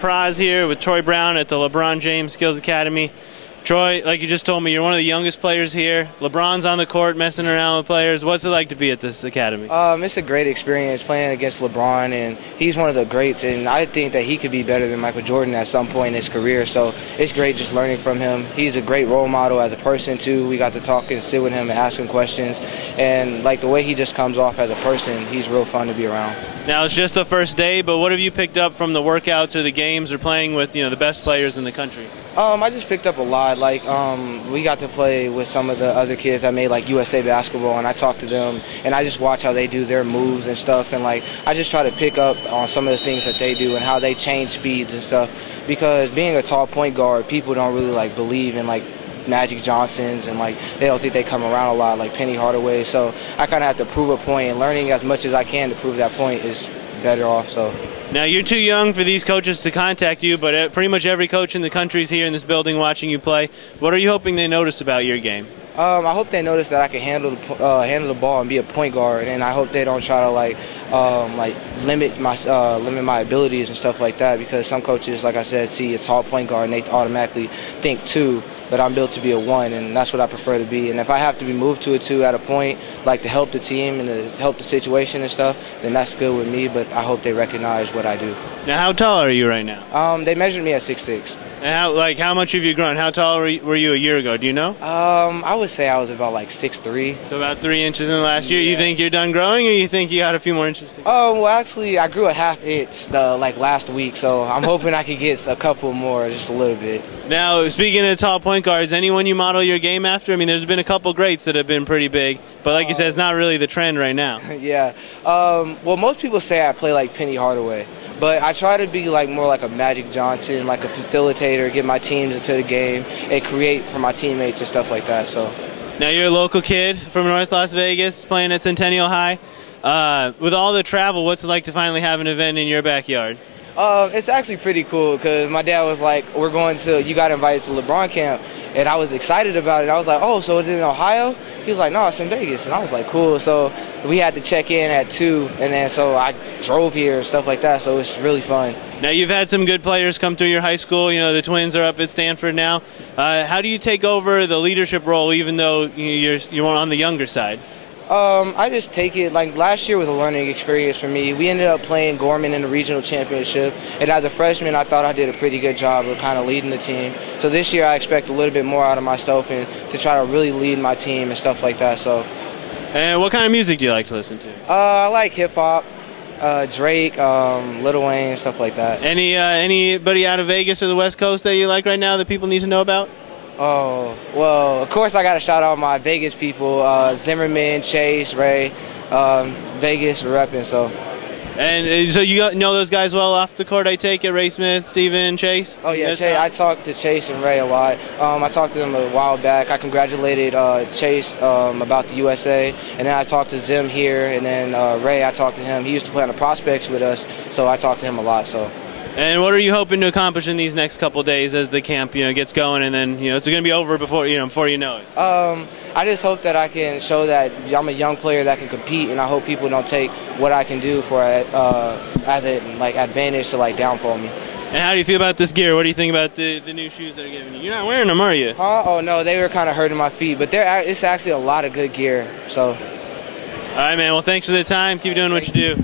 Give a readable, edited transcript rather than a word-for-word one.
Praz here with Troy Brown at the LeBron James Skills Academy. Troy, like you just told me, you're one of the youngest players here. LeBron's on the court messing around with players. What's it like to be at this academy? It's a great experience playing against LeBron, and he's one of the greats, and I think that he could be better than Michael Jordan at some point in his career, so it's great just learning from him. He's a great role model as a person, too. We got to talk and sit with him and ask him questions, and like the way he just comes off as a person, he's real fun to be around. Now, it's just the first day, but what have you picked up from the workouts or the games or playing with, the best players in the country? I just picked up a lot. Like, we got to play with some of the other kids that made, like, USA basketball, and I talked to them, and I just watch how they do their moves and stuff, and, like, I just try to pick up on some of the things that they do and how they change speeds and stuff, because being a tall point guard, people don't really, like, believe in, like, Magic Johnsons, and like they don't think they come around a lot, like Penny Hardaway. So I kind of have to prove a point, and learning as much as I can to prove that point is better off. So now, you're too young for these coaches to contact you, but pretty much every coach in the country is here in this building watching you play. What are you hoping they notice about your game? I hope they notice that I can handle the ball and be a point guard, and I hope they don't try to limit my abilities and stuff like that, because some coaches, like I said, see a tall point guard and they automatically think two, but I'm built to be a one, and that's what I prefer to be. And if I have to be moved to a two at a point, like to help the team and to help the situation and stuff, then that's good with me, but I hope they recognize what I do. Now, how tall are you right now? They measured me at 6'6". And how much have you grown? How tall were you a year ago? Do you know? I would say I was about like 6'3". So about 3 inches in the last year. You think you're done growing, or you think you got a few more inches to go? Well, actually, I grew a ½ inch last week, so I'm hoping I could get a couple more, just a little bit. Now, speaking of tall point guards, anyone you model your game after? I mean, there's been a couple greats that have been pretty big, but like you said, it's not really the trend right now. Yeah. Well, most people say I play like Penny Hardaway, but I try to be more like a Magic Johnson, like a facilitator, get my teams into the game, and create for my teammates and stuff like that. So. Now, you're a local kid from North Las Vegas, playing at Centennial High. With all the travel, what's it like to finally have an event in your backyard? It's actually pretty cool, because my dad was like, you got invited to LeBron camp, and I was excited about it. I was like, oh, so is it in Ohio? He was like, no, it's in Vegas. And I was like, cool. So we had to check in at 2, and then so I drove here and stuff like that, so it's really fun. Now, you've had some good players come through your high school. The Twins are up at Stanford now. How do you take over the leadership role, even though you're on the younger side? I just take it, last year was a learning experience for me. We ended up playing Gorman in the regional championship, and as a freshman, I thought I did a pretty good job of kind of leading the team. So this year, I expect a little bit more out of myself and to try to really lead my team and stuff like that. So. And what kind of music do you like to listen to? I like hip-hop, Drake, Lil Wayne, stuff like that. Anybody out of Vegas or the West Coast that you like right now that people need to know about? Oh, well, of course I got to shout out my Vegas people, Zimmerman, Chase, Ray, Vegas, we're repping, so. And so you know those guys well off the court, I take it, Ray Smith, Steven, Chase? Oh, yeah, Chase. I talked to Chase and Ray a lot. I talked to them a while back. I congratulated Chase about the USA, and then I talked to Zim here, and then Ray, I talked to him. He used to play on the prospects with us, so I talked to him a lot, so. And what are you hoping to accomplish in these next couple of days as the camp, gets going, and then, it's going to be over before you know it? I just hope that I can show that I'm a young player that can compete, and I hope people don't take what I can do for as an advantage to downfall me. And how do you feel about this gear? What do you think about the new shoes they're giving you? You're not wearing them, are you? Oh no, they were kind of hurting my feet, but it's actually a lot of good gear. So. All right, man. Well, thanks for the time. Keep doing what you do.